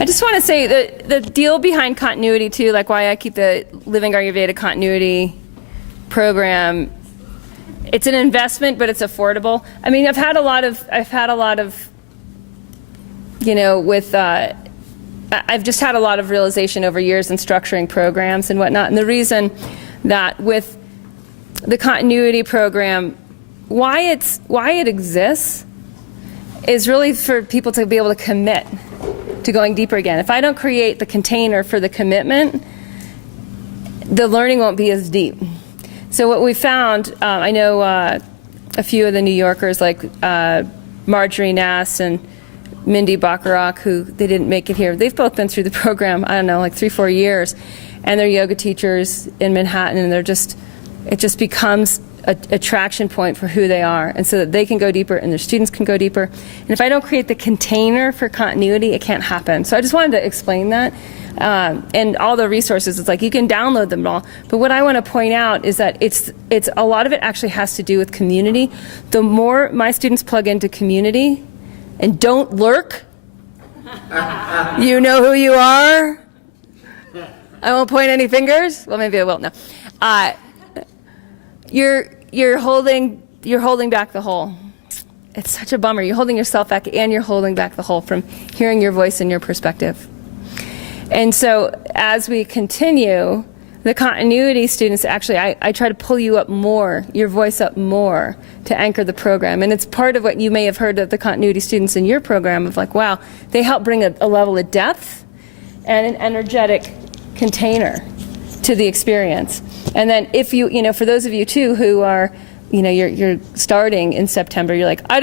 I just want to say that the deal behind continuity too, like why I keep the Living Ayurveda continuity program, it's an investment, but it's affordable. I mean, I've had a lot of, you know, I've just had a lot of realization over years in structuring programs and whatnot. And the reason that with the continuity program, why it exists is really for people to be able to commit to going deeper again. If I don't create the container for the commitment, the learning won't be as deep. So what we found, I know a few of the New Yorkers like Marjorie Nass and Mindy Bacharach, who they didn't make it here. They've both been through the program, I don't know, like 3-4 years, and they're yoga teachers in Manhattan, and it just becomes a traction point for who they are, and so that they can go deeper and their students can go deeper. And if I don't create the container for continuity, it can't happen. So I just wanted to explain that. And all the resources, it's like you can download them all. But what I want to point out is that it's a lot of it actually has to do with community. The more my students plug into community and don't lurk, you know who you are. I won't point any fingers. Well, maybe I will. No. You're holding back the whole. It's such a bummer. You're holding yourself back and you're holding back the whole from hearing your voice and your perspective. And so as we continue, the continuity students, actually, I try to pull you up more, your voice up more to anchor the program. And it's part of what you may have heard of the continuity students in your program of like, wow, they help bring a level of depth and an energetic container to the experience. And then if you know, for those of you too who are, you know, you're starting in September, you're like, I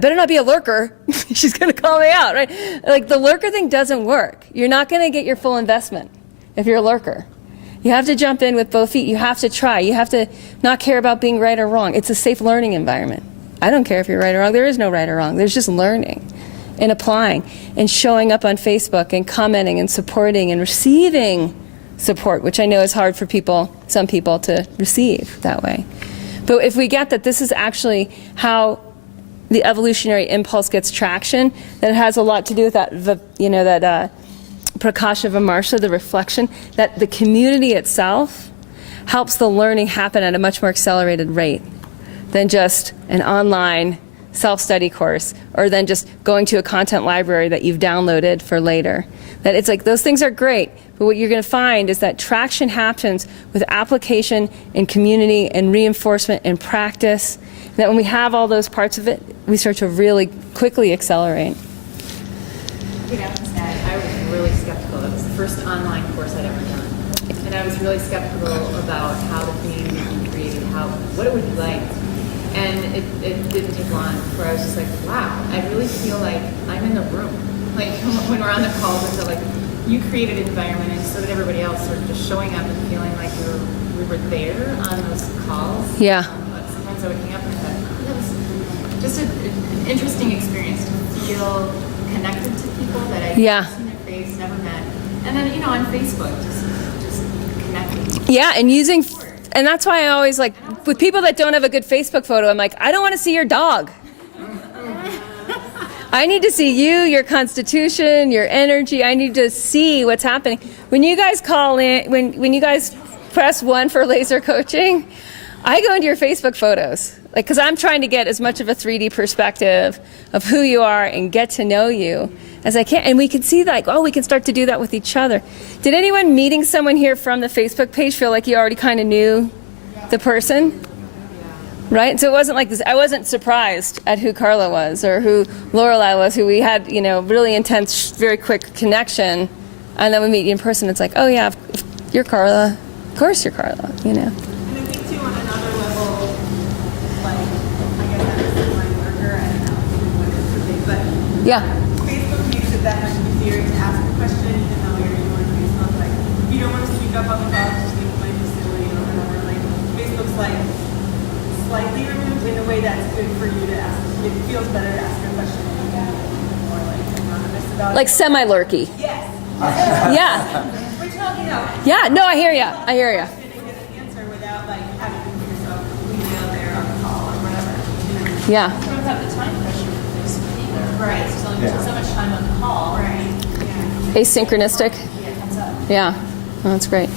better not be a lurker. She's going to call me out, right? Like the lurker thing doesn't work. You're not going to get your full investment if you're a lurker. You have to jump in with both feet. You have to try. You have to not care about being right or wrong. It's a safe learning environment. I don't care if you're right or wrong. There is no right or wrong. There's just learning and applying and showing up on Facebook and commenting and supporting and receiving support, which I know is hard for people, some people, to receive that way. But if we get that this is actually how the evolutionary impulse gets traction, that it has a lot to do with that, you know, that Prakasha Vimarsha, the reflection, that the community itself helps the learning happen at a much more accelerated rate than just an online self-study course or then just going to a content library that you've downloaded for later. That it's like those things are great, but what you're going to find is that traction happens with application and community and reinforcement and practice. And that when we have all those parts of it, we start to really quickly accelerate. I was really skeptical. It was the first online course I'd ever done. And I was really skeptical about how the community would be created, what it would be like. And it didn't take long before I was just like, wow, I really feel like I'm in the room. Like when we're on the calls, I feel like you created an environment and so did everybody else, sort of just showing up and feeling like we were there on those calls. Yeah. Sometimes I would hang up and I thought, oh, that was just an interesting experience to feel connected to people that I'd never seen their face, never met. And then, you know, on Facebook, just connecting. Yeah, and using, and that's why I always like, with people that don't have a good Facebook photo, I'm like, I don't want to see your dog. I need to see you, your constitution, your energy. I need to see what's happening. When you guys call in, when you guys press 1 for laser coaching, I go into your Facebook photos. Like, because I'm trying to get as much of a 3D perspective of who you are and get to know you as I can. And we can see like, oh, we can start to do that with each other. Did anyone meeting someone here from the Facebook page feel like you already kind of knew the person? Right? So it wasn't like this. I wasn't surprised at who Carla was or who Lorelei was, who we had, you know, really intense, very quick connection. And then we meet you in person. It's like, oh yeah, you're Carla. Of course you're Carla, you know. And I think too, on another level, like, I guess I'm a worker, I don't know what it's for me, but yeah. Facebook makes it that much easier to ask a question, even though you're on Facebook. Like, if you don't want to speak up on the call, just think it might be silly or whatever. Like, Facebook's like slightly removed in a way that's good for you to ask. It feels better to ask a question and be more like anonymous about it. Like semi-lurky. Yes. Yeah. Which, you know. Yeah, no, I hear you. I hear you. Get an answer without like having to put yourself there on the call or whatever. Yeah. You don't have the time pressure for Facebook either. Right. So there's so much time on the call. Right. Yeah. Asynchronistic? Yeah, oh, that's great.